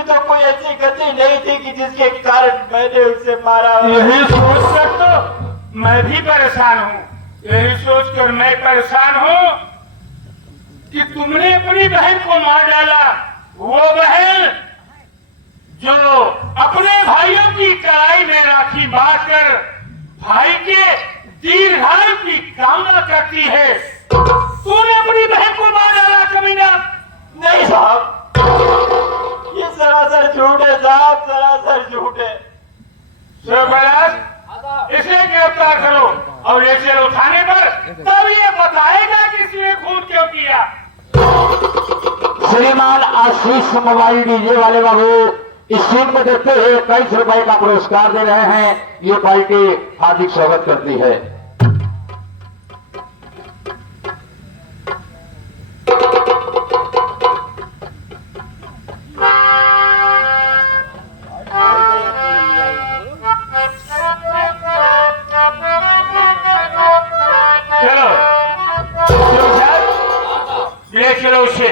भी तो कोई ऐसी गति नहीं थी कि जिसके कारण मैंने उसे मारा। यही सोचकर तो मैं भी परेशान हूँ। यही सोचकर मैं परेशान हूँ कि तुमने अपनी बहन को मार डाला। वो बहन जो अपने भाइयों की कलाई में राखी बांधकर भाई के दीर्घायु की कामना करती है, तूने अपनी बहन को मार डाला कमीना। नहीं साहब, ये सरासर झूठ है साहब, सरासर झूठ है। सरबराज, इसे गिरफ्तार करो और ले चलो थाने पर, तब ये बताएगा कि इसने खून क्यों किया। श्रीमान आशीष मोबाइल डीजे वाले बाबू इस सीन में देखते हुए 21 रुपए का पुरस्कार दे रहे हैं। ये पार्टी हार्दिक स्वागत करती है। चलो ले चलो उसे।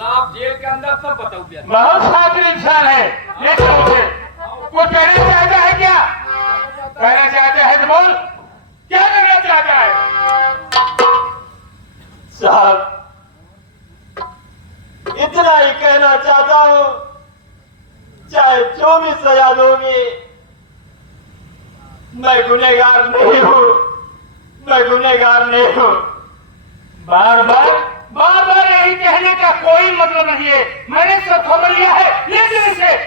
आप जेल के अंदर सब बताओ। बहुत शातिर इंसान है, ले चलो उसे। वो कहना चाहता है क्या? कहना चाहता है तो बोल, क्या करना चाहता है? साहब, इतना ही कहना चाहता हूँ, चाहे जो भी सजा दोगे, मैं गुनहगार नहीं हूँ, मैं गुनहगार नहीं हूँ। बार बार यही कहने का कोई मतलब नहीं है। मैंने सब खबर लिया है, ले चल इसे।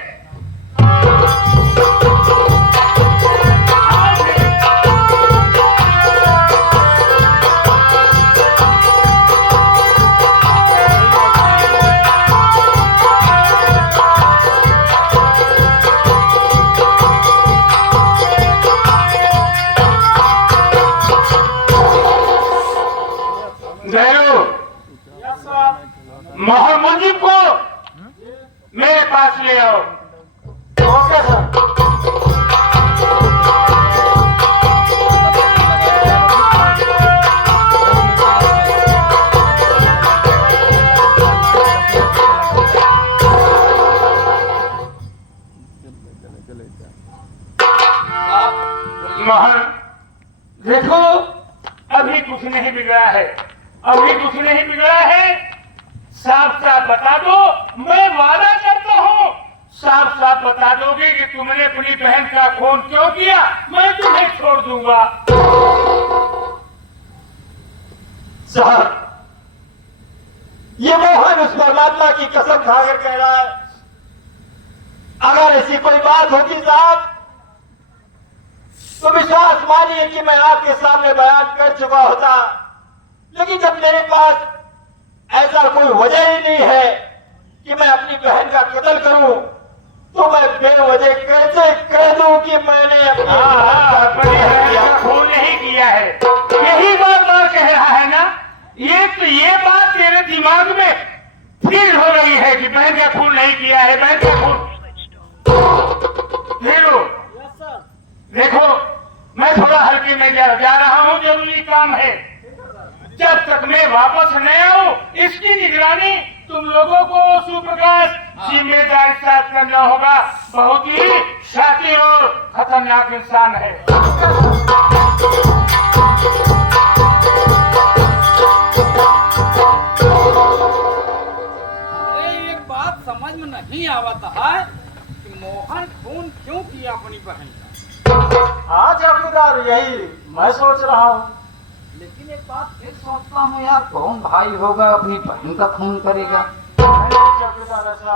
मोहन मुजीब को मेरे पास ले आओ। Okay sir. मोहन, देखो अभी कुछ नहीं बिगड़ा है, अभी कुछ नहीं बिगड़ा है। साफ साफ बता दो, मैं वादा करता हूँ, साफ साफ बता दोगे कि तुमने अपनी बहन का खून क्यों किया, मैं तुम्हें छोड़ दूंगा। साहब, ये मोहन उस परमात्मा की कसम खाकर कह रहा है, अगर ऐसी कोई बात होती साहब तो विश्वास मानिए कि मैं आपके सामने बयान कर चुका होता। लेकिन जब मेरे पास ऐसा कोई वजह ही नहीं है कि मैं अपनी बहन का कत्ल करूं, तो मैं बेवजह कैसे कह दूं कि मैंने अपनी बहन का खून नहीं किया है। यही बार बार कह रहा है ना, ये बात तेरे दिमाग में फील हो रही है कि बहन का खून नहीं किया है, बहन का खून। देखो, मैं थोड़ा हल्के में जा रहा हूँ, जरूरी काम है। जब तक मैं वापस नहीं आऊं, इसकी निगरानी तुम लोगों को सुप्रकाश जिम्मेदारी के साथ करना होगा। बहुत ही शातिर और खतरनाक इंसान है। अरे एक बात समझ में नहीं आवता है कि मोहन खून क्यों किया अपनी बहन का। हाँ चौकीदार, यही मैं सोच रहा हूँ। लेकिन एक बात फिर सोचता हूँ यार, कौन भाई होगा अपनी बहन का खून करेगा। चौकीदार ऐसा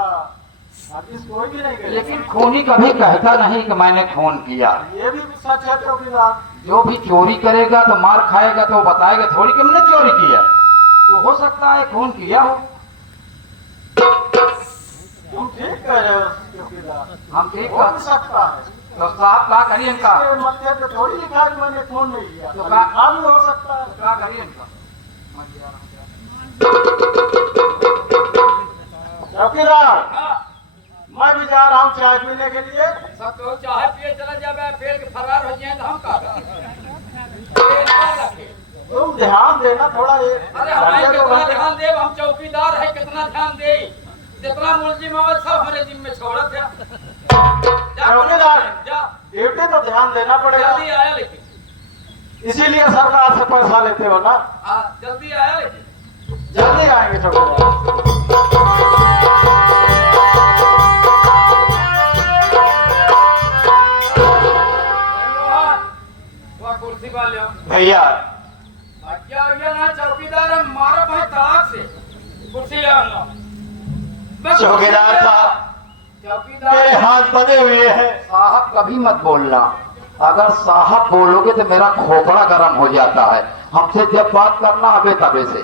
हरगिज कोई भी नहीं करेगा। लेकिन खूनी कभी कहता नहीं कि मैंने खून किया। ये भी सच है चौकीदार। जो भी चोरी करेगा तो मार खाएगा तो बताएगा थोड़ी कि हमने चोरी किया। तो हो सकता है खून किया हो। तुम ठीक कह रहे हो चौकीदार, हम ठीक हो भी सकता है। तो साहब क्या करिए इनका? इसके मत्थे पे थोड़ी लिखा है कि मैंने खून नहीं किया, तो लिखा भी हो सकता है। क्या करिए इनका? चौकीदार, मैं भी जा रहा हूँ चाय पीने के लिए। सब तो चाहे पिए चला जाए, पेड़ के फरार हो जाए तो हम का तुम ध्यान देना थोड़ा। ये अरे हमें कितना ध्यान दे, हम चौकीदार है, कितना ध्यान दे। जितना मुलजिम आवे सब हमारे जिम्मे छोड़ा था। चौकीदार जा ड्यूटी तो ध्यान देना पड़ेगा, जल्दी आया लेकिन। इसीलिए सरकार से पैसा लेते हो ना। हाँ जल्दी आया लेकिन। जल्दी आएंगे चौकीदार। कुर्सी पा लियो भैया क्या भैया ना चौकीदार है, मारा भाई तलाक से कुर्सी ले आऊंगा। चौकीदार साहब, मेरे चौकीदार हाथ बंधे हुए हैं। साहब कभी मत बोलना, अगर साहब बोलोगे तो मेरा खोपड़ा गर्म हो जाता है। हमसे जब बात करना अबे तबे से,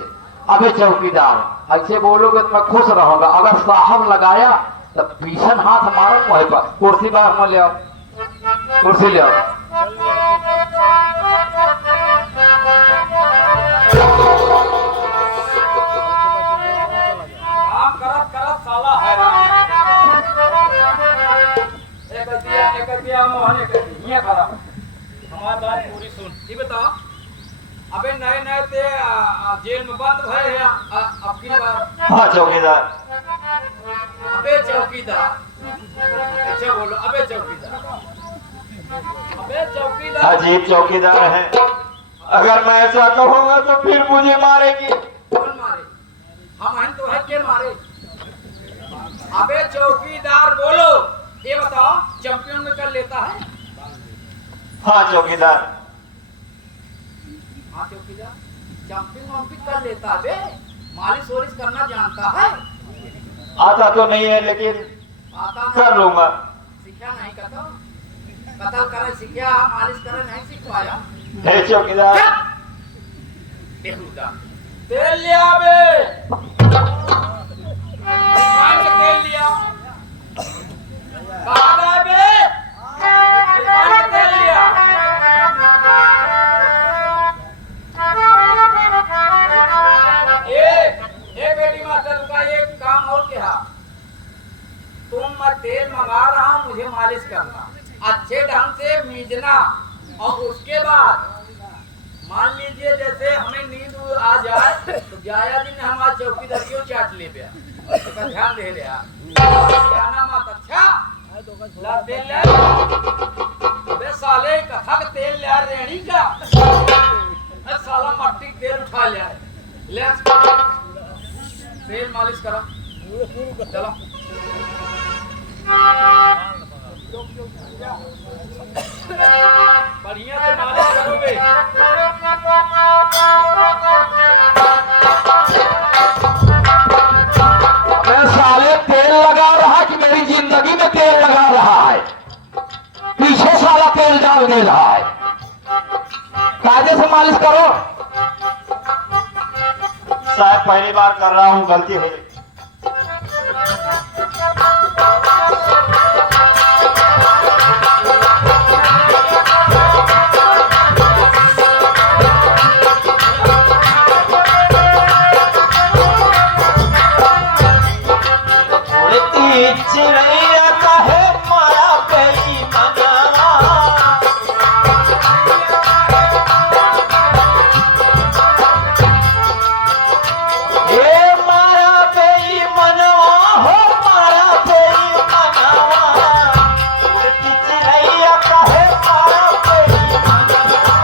अबे चौकीदार ऐसे बोलोगे तो मैं खुश रहूंगा। अगर साहब लगाया तो भीषण हाथ मारो मुझे पर। कुर्सी बाहर में ले आओ, कुर्सी ले आओ। काम करत करत साला हैरान। एक दिया मोहन एक दिया खरा। हमारी बात पूरी सुन। ये बताओ अबे नए नए ते जेल में बंद भए हैं अब की बार। हाँ चौकीदार। अबे चौकीदार अच्छा बोलो। अबे चौकीदार, अबे चौकीदार। अजीब चौकीदार है, अगर मैं ऐसा कहूँगा तो फिर मुझे मारेगी। कौन मारे? हम हैं तो है के मारे? अबे चौकीदार बोलो। ये बताओ चैंपियन में कर लेता है? हाँ चौकीदार। हाँ चौकीदार चैंपियन वैम्पियन कर लेता है? मालिश वालिश करना जानता है? आता तो नहीं है लेकिन आता कर नहीं? लूंगा। सीखा नहीं कतल करे सीखा, मालिश करे नहीं सीख पाया। हे चौकीदार। बेहुदा तेल लिया बे, रिफाइंड का तेल लिया। कहाँ बे? रिफाइंड का तेल लिया। ए बेटी मास्टर का एक काम और क्या? मैं तेल मंगा रहा हूँ, मुझे मालिश करना, अच्छे ढंग से मीजना, और उसके बाद मान लीजिए जैसे हमें नींद आ जाए तो 11 दिन हमारा चौकीदार क्यों चाट ले गया, इसका ध्यान दे लिया। जाना मत। अच्छा ला तेल ले। अबे साले कथा का तेल ले रेड़ी का। अरे साला मट्टी का तेल उठा लिया ले। तेल मालिश करो चलो। बढ़िया से मालिश करोगे। मैं साले तेल लगा रहा कि मेरी जिंदगी में तेल लगा रहा है? पीछे साला तेल डाल दे रहा है। कायदे से मालिश करो। शायद पहली बार कर रहा हूँ, गलती हुई। चिड़ैया काहे मारा बेईमानवा, ए मारा बेईमानवा हो मारा बेईमानवा, चिड़ैया काहे मारा बेईमानवा।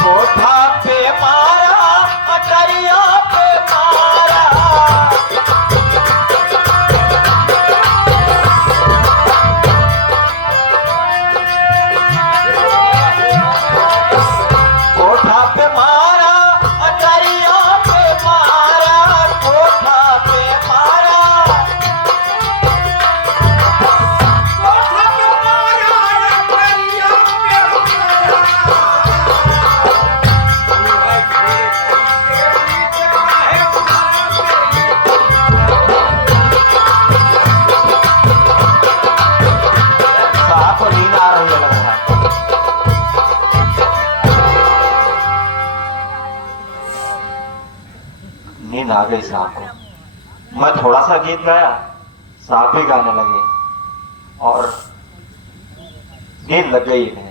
कोठा पे मारा अटरिया पे मारा, कोठा पे मारा अटरिया पे मारा, कोठा पे मारा, कोठा पे मारा अटरिया पे साहब को नींद आ रही है लग रहा है। नींद आ गई साहब को। मैं थोड़ा सा गीत गाया, साहब भी गाने लगे और नींद लग गई इन्हें।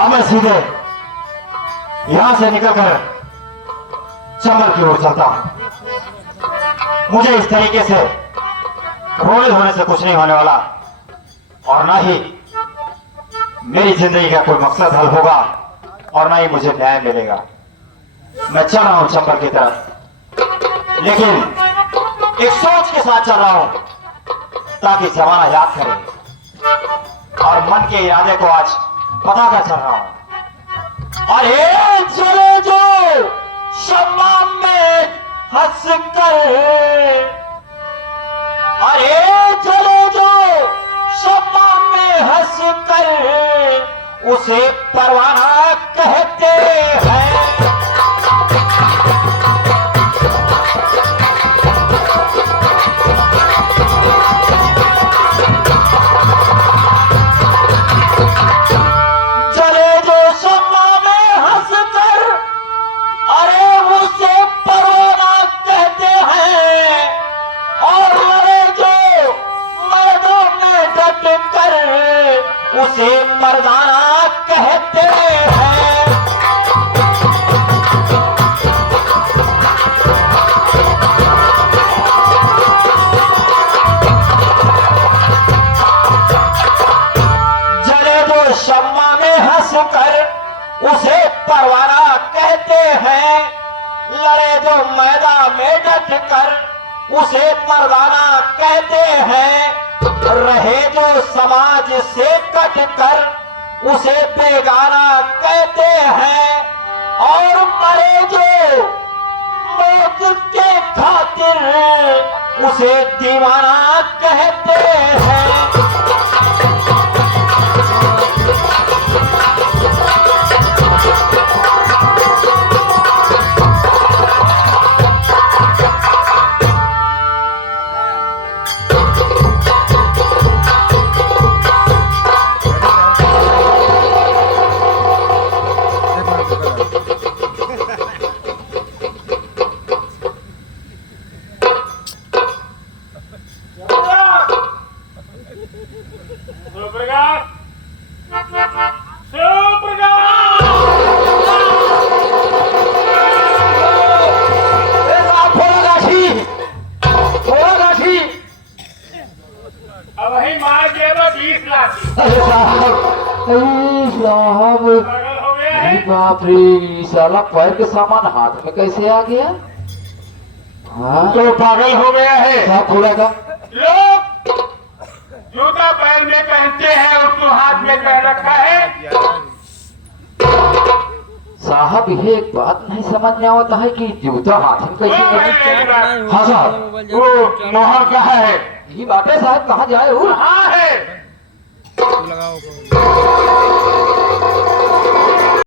अब मैं सीधे यहां से निकलकर चंबल की ओर चलता हूं। मुझे इस तरीके से रोले होने से कुछ नहीं होने वाला और ना ही मेरी जिंदगी का कोई मकसद हल होगा और ना ही मुझे न्याय मिलेगा। मैं चल रहा हूं चंबल की तरफ, लेकिन एक सोच के साथ चल रहा हूं ताकि जमाना याद करे और मन के इरादे को आज पता कर चल रहा हूं। अरे चले जो शम्मा में हंस कर, अरे चले जो शम्मा में हंस कर उसे परवाना कहते हैं। उसे मर्दाना कहते हैं। जले जो शम्मा में हंस कर उसे परवाना कहते हैं, लड़े जो मैदान में डट कर उसे मर्दाना कहते हैं, रहे जो समाज से कट कर उसे बेगाना कहते हैं, और मरे जो मौत के खातिर उसे दीवाना कहते हैं। बाप रे, साला पैर के सामान हाथ में कैसे आ गया? हाँ तो पागल हो गया है। क्या खोला था? लोग जूता पैर में पहनते हैं और तू हाथ में पहन रखा है। साहब ये एक बात नहीं समझ में आता है कि जूता हाथ में कैसे लगे? हाँ साहब, वो मोहर कहाँ है? यही बात है साहब, कहाँ जाए वो? कहाँ है?